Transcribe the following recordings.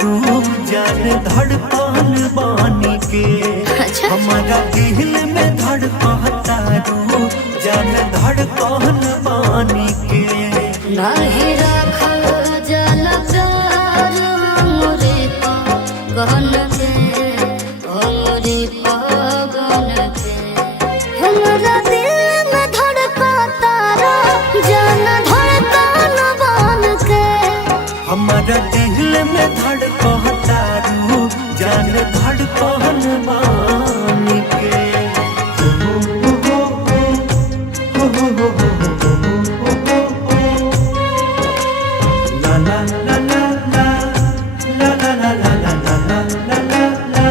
तारू जान धड़कन बानी के। अच्छा। हमारा दिल में धड़कन तारू जान धड़कन बानी के। नाही राखल जल प्यार हमरे पागल के, हमरे पागल के। हमरा दिल में धड़का तारा जान धड़कन बन के। हमारा दिल में धड़कन तारू जान धड़कन बानी के। ला ला ला ला ला ला ला ला ला ला ला ला ला।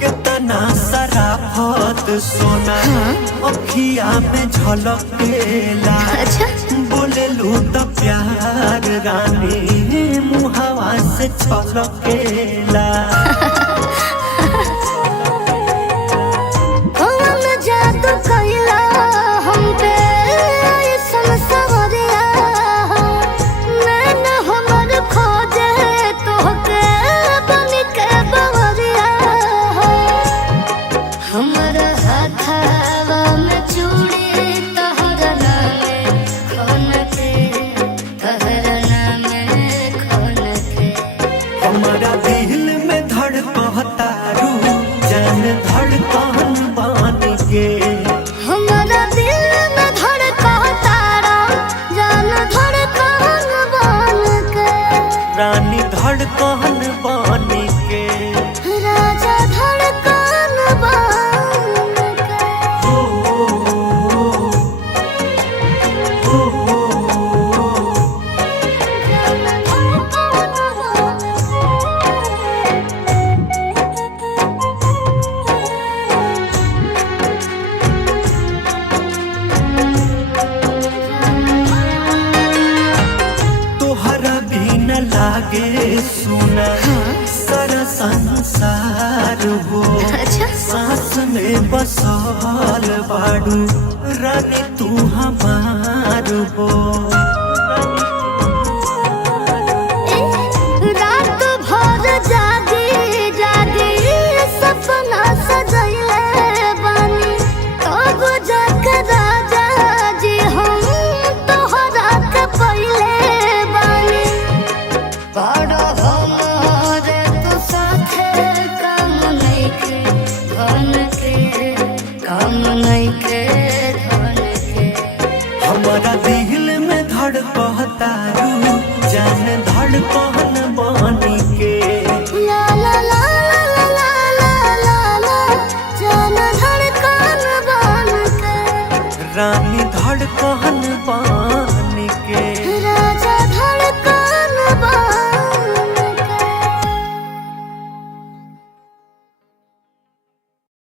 कितना शराफत सोना अखिया में झलकेला। अच्छा। बोलेलू तो प्यार रानी मुहावा से छलकेला। हम जादू कइला हम पे ऐसन सवरिया। नैन हमर खोजे तोहके बन के बवरिया। हमर हाथवा में चूड़ी तहरा नामे खन के, तहरा नामे खन के। हमारा दिल में धड़कन तारू जान धड़कन बान के। हमारा दिल में धड़का तारा जान धड़कन बन के। रानी धड़कन बान के। राजा धड़कन बन के। हो हो हो जान धड़कन बन तोहरा बिन लागे सुना सारा संसार हो। अच्छा। सांस में बसल बाड़ू रानी तू हमार हो। रात भर जागी जागी सपना सजैले बानी। तब जाके राजा जी हम तोहरा के पहिले बानी। बड़ हमरे तो साथे काम नइखे धन के, काम नइखे धन के। हमारा दिल में धड़कन तारू जान धड़कन बानी के। ला ला ला ला ला ला ला ला, जान धड़कन बन के। रानी